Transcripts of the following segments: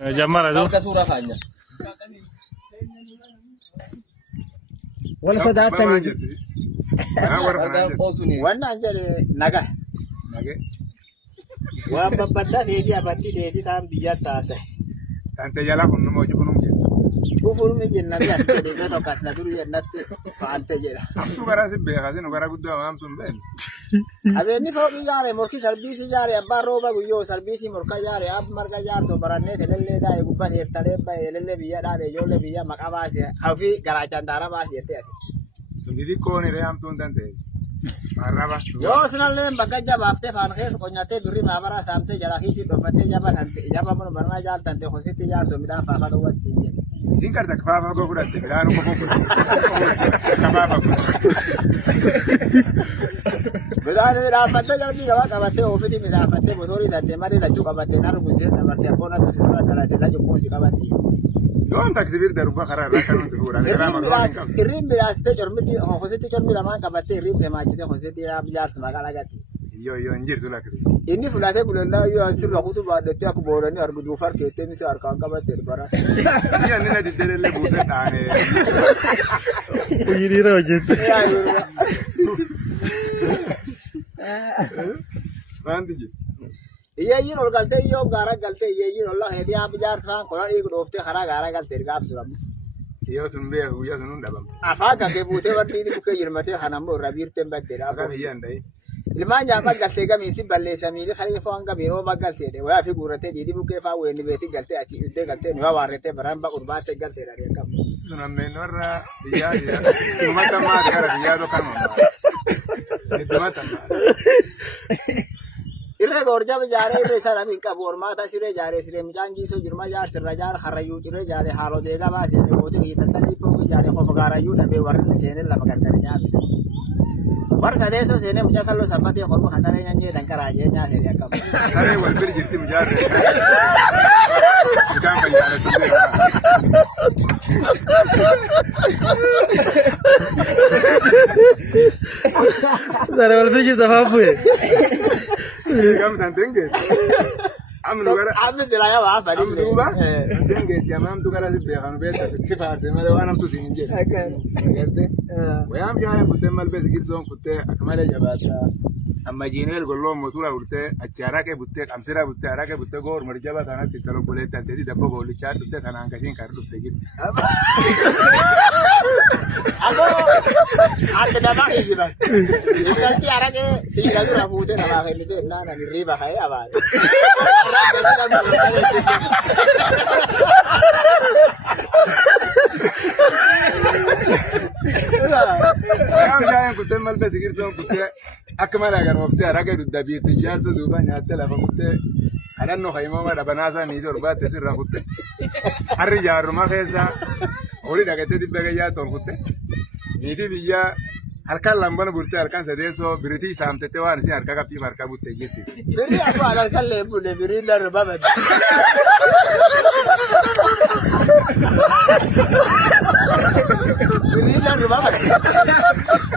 جمرة دو كسورة خانية ولا صدات تاني قوسوني وانا انجل نجا وببدا تيجي ابتي تيجي تام بيجات تاسه أنت جالك إنه موجود نوم كفر من جنة بيا تيجي تو كاتنا دوري النت فانت جرا أنتو كراسي بيخازين وكرا بدو أمام تنبين أبني فوق يجاري مركي سربيسي جاري أبا روبا غيو سربيسي مركا جاري أب مركا جار سو برانة تللي دا يبغى هيرتلي باي للي بيا دا يجول بيا مكاباسي أوفي كراچان دارا باسي تياتي تندي كوني ريام تندنتي مرحبا Yoo sinallee bakka jabaaftee faan keessa qonyattee birrii maabara saamtee jalaa kiisii dhoffattee jaba mana barnaa jaaltante hositti jaaltu midhaan faafaa dhowwatti siin jedhe. Isin karta kafaafa koo fudhatte midhaan koo kafaafa Midhaan fattee jalbii gabaa qabattee ofitti midhaan fattee motorii tattee marii lachuu qabattee naru gusee dabartee abboon akka sirraa dhalattee lachuu kuusi qabattee. Yoon taksibir darba karaa irraa kan nuti fuudhan. Irriin midhaasitee cormiti hositti cormi lamaan qabattee irriin kemaachitee hositti jaarsi magaalaa gatti. Yoo injirtu lakkati. Inni fulatee bulannaa yoo asirra kutu baadhattee akka boolanii argu duufar keettee misi harkaan qabattee bara. Biyya inni na diddeellee buusee dhaane. Hojiidhiira hojjette. Waanti jiru. Iyyeeyyiin ol galtee iyyoo gaara galtee iyyeeyyiin ol heedii abbi jaarsaan kola dhiigu dhooftee karaa gaara galtee gaafsuramu. Yoo sun beeku guyyaa sun hundabamte. Afaan gaggee buutee warri bukkee jirmatee kanammoo irra biirteen baddeedha. Akka biyyaan ta'e. Ilmaan nyaaphaa galtee gamiinsi balleessamiidha kalee fo'an gamiinoo maggalteedha. Wayaa fi guurratee dhiidhi bukkee fa'aa weenni beetii galtee achi iddee galtee nu waarrettee baraan baqur baattee galteedha beekamu. Sun ammeen warra biyyaa jira. Dhumata maati gara biyyaa tokko kan dhumata maati. Irree gorjaba jaaree irree sana min qabu ormaata siree jaaree siree midhaan jiisoo jirma jaar sirra jaar harrayyuu ciree jaaree haaloo deegaa baasee mootii hiitatanii fooqii jaaree qofa gaarayyuu dhabee warri seenee lafa gargari nyaate. Warra sadeessoo seenee mucaa salloo sabbatee qorma kasaree nyaanyee danqaraajee nyaatee akkam. Saree wal bira jirti mujaarree. Mucaan fayyaalee tuddee. Saree wal bira jirti afaan bu'e. Kamu tantenge. Amnu gara. Amma silaa yaa waa fadhi. Amnu duuba. Tantenge jamam tu gara si beekan beekta si faarte malee waan amtu siin jedhe. Garte. Wayam jaaya kutte mal bees gilsoon kutte akmale jabaata. Amma jiineel golloo mosura urte achi harake butte qamsira butte harake butte goor marjaba tanatti talo bolee tanteti dabbo gollichaa dhufte tanaan kashiin kan dhufte jirti. Akka damaa hiijiban. Intalti harake dhiiga dura fuutee namaa kennitee naan ani riiba ka'ee abaale. Wayam jaaya kutte mal bees gilsoon kutte akka malee agar waqtii haraka dudda biitti ijaarsa duuba nyaatte lafa kutte kadhannoo kayimama dhabanaasaa ni torbaatte sirra kutte harri jaarruma keessa horii dhagattee dibba gayyaa toon kutte niitii biyyaa harkaan lambana bultee harkaan sadeessoo biritii saamtette waan isin harka qabxiif harka butte jirti. Birrii abbaa halkan leebbulee birrii larba bade. Birrii larba bade.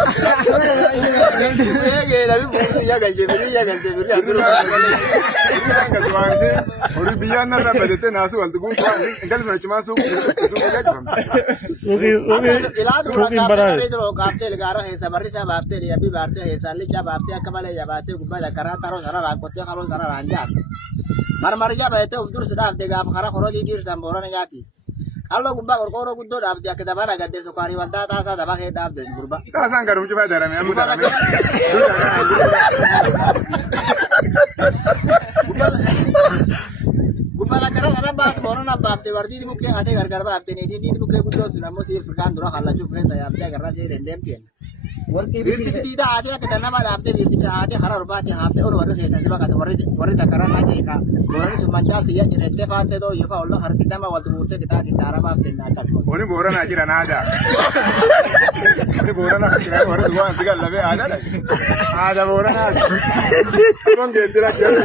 Horii biyyaan narra badettee naasuu waltu guutuu waan intalli sun achumaan Suuqiin baraare. Kaaftee gaara keessa barrisaa baaftee dhiyabii baaftee keessaa lichaa baaftee akka malee jabaattee gubbaa lakkaraa taroo sana raakkottee kaloo sana raanjaatte. Marmarjaa baay'attee of dursi dhaabde gaafa karaa korootii dhiirsan boorana nyaatti. Halloo gubbaa qorqoorroo guddoo dhaabde akka dabala gaddee sukaarii waldaa taasaa daba kee dhaabde gurba. Taasaan garuu cufaa darame amma darame. Gubbaa lakkaraa kana baas boorana baafte wardiiti bukkee hatee gargar baafte niitii bukkee guddoo sun ammoo si firkaan dura hallachuuf keessa yaabdee agarraa see dandeemteen. Birti diida haatee akka nama dhaabdee birti haatee karaa orbaatti haaftee ol warri keessan si baqate warri takkaraa naa jeeqa. Boorani sun mancaal xiyya cirettee faattee too yoo fa'aa olloo harki nama waltu fuutee qixaatii taara baafte akkasuma. Wani booranaa jira naadaa. Wani booranaa jira warri waan si gallabee aadaadha. Aada booranaa. Kun geejjira jira.